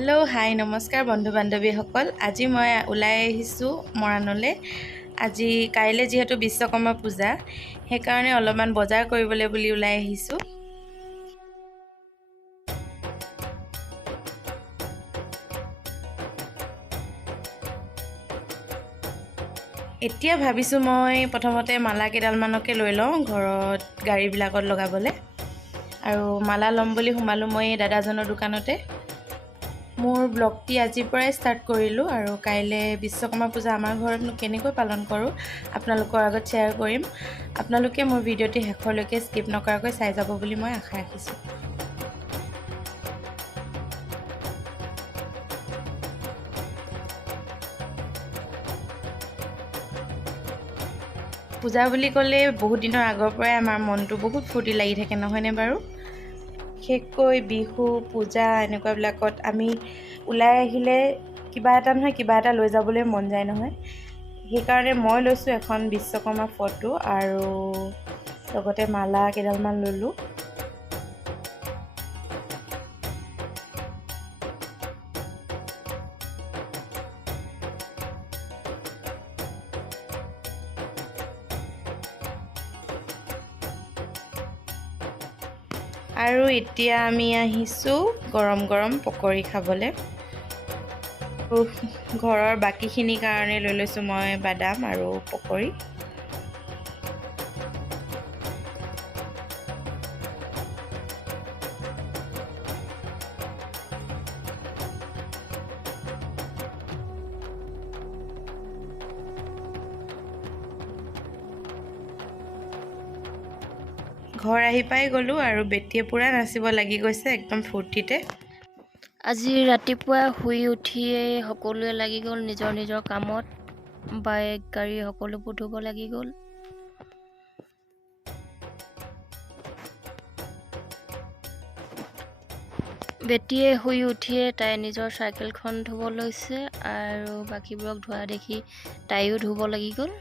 hello hi नमस्कार बंधु बान्धवीসকল আজি মই ওলাই আহিছো মৰাণলৈ আজি কাইলে যেহেতু বিশ্বকৰ্মা পূজা সেইকাৰণে অলপমান বজাৰ কৰিবলৈ বুলি ওলাই আহিছো এতিয়া ভাবিছো মই প্ৰথমতে মালা কেডালমানকে লৈ লওঁ ঘৰত গাড়ীবিলাকত লগাবলৈ আৰু মালা লম বুলি সোমালো মই দাদাজনৰ দোকানতে মোৰ ব্লগটি আজিৰ পৰাই ষ্টাৰ্ট কৰিলোঁ আৰু কাইলে বিশ্বকৰ্মা পূজা আমাৰ ঘৰত কেনেকৈ পালন কৰোঁ আপোনালোকৰ আগত শ্বেয়াৰ কৰিম আপোনালোকে মোৰ ভিডিঅ'টি শেষলৈকে স্কিপ নকৰাকৈ চাই যাব বুলি মই আশা ৰাখিছোঁ পূজা বুলি ক'লে বহুত দিনৰ আগৰ পৰাই আমাৰ মনটো বহুত ফূৰ্তি লাগি থাকে নহয়নে বাৰু বিশেষকৈ বিহু পূজা এনেকুৱাবিলাকত আমি ওলাই আহিলে কিবা এটা নহয় কিবা এটা লৈ যাবলৈ মন যায় নহয় সেইকাৰণে মই লৈছোঁ এখন বিশ্বকৰ্মা ফটো আৰু লগতে মালা কেইডালমান ল'লোঁ আৰু এতিয়া আমি আহিছো গৰম গৰম পকৰি খাবলৈ ঘৰৰ বাকিখিনি কাৰণে লৈ লৈছো মই বাদাম আৰু পকৰি ঘৰ আহি পাই গ'লো আৰু বেটিয়ে পুৰা নাচিব লাগি গৈছে একদম ফূৰ্তিতে আজি ৰাতিপুৱা শুই উঠিয়ে সকলোৱে লাগি গ'ল নিজৰ নিজৰ কামত বাইক গাড়ী সকলোবোৰ ধুব লাগি গ'ল বেটিয়ে শুই উঠিয়ে তাই নিজৰ চাইকেলখন ধুব লৈছে আৰু বাকীবোৰক ধোৱা দেখি তাইও ধুব লাগি গ'ল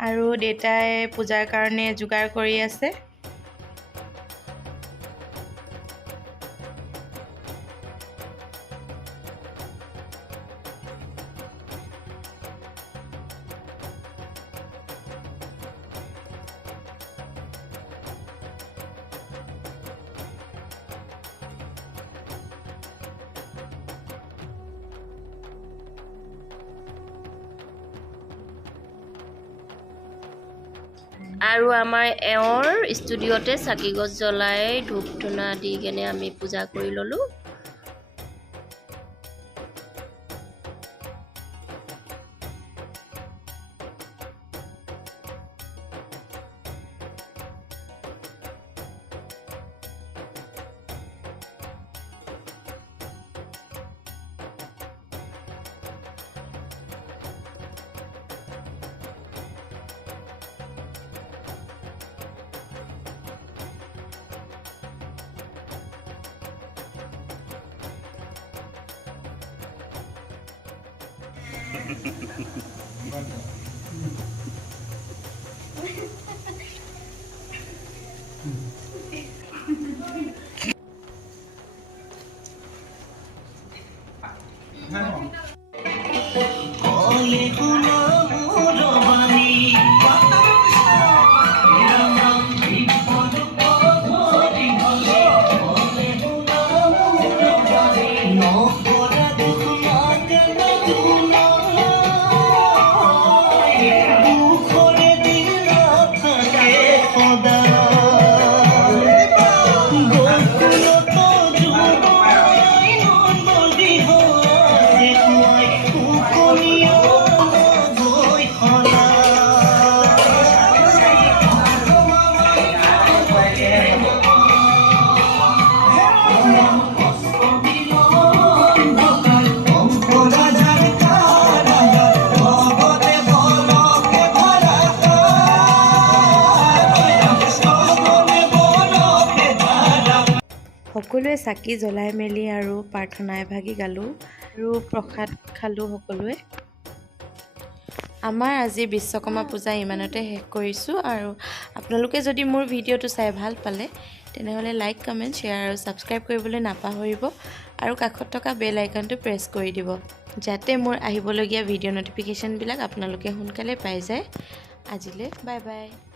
আৰু দেউতাই পূজাৰ কাৰণে যোগাৰ কৰি আছে আৰু আমাৰ এওঁৰ ষ্টুডিঅ'তে চাকি গছ জ্বলাই ধূপ ধূনা দি কেনে আমি পূজা কৰি ল'লোঁ সকলোৱে চাকি জ্বলাই মেলি আৰু প্ৰাৰ্থনা এভাগি গালোঁ আৰু প্ৰসাদ খালোঁ সকলোৱে আমাৰ আজি বিশ্বকৰ্মা পূজা ইমানতে শেষ কৰিছোঁ আৰু আপোনালোকে যদি মোৰ ভিডিঅ'টো চাই ভাল পালে তেনেহ'লে লাইক কমেণ্ট শ্বেয়াৰ আৰু ছাবস্ক্ৰাইব কৰিবলৈ নাপাহৰিব আৰু কাষত থকা বেল আইকনটো প্ৰেছ কৰি দিব যাতে মোৰ আহিবলগীয়া ভিডিঅ' ন'টিফিকেশ্যনবিলাক আপোনালোকে সোনকালে পাই যায় আজিলৈ বাই বাই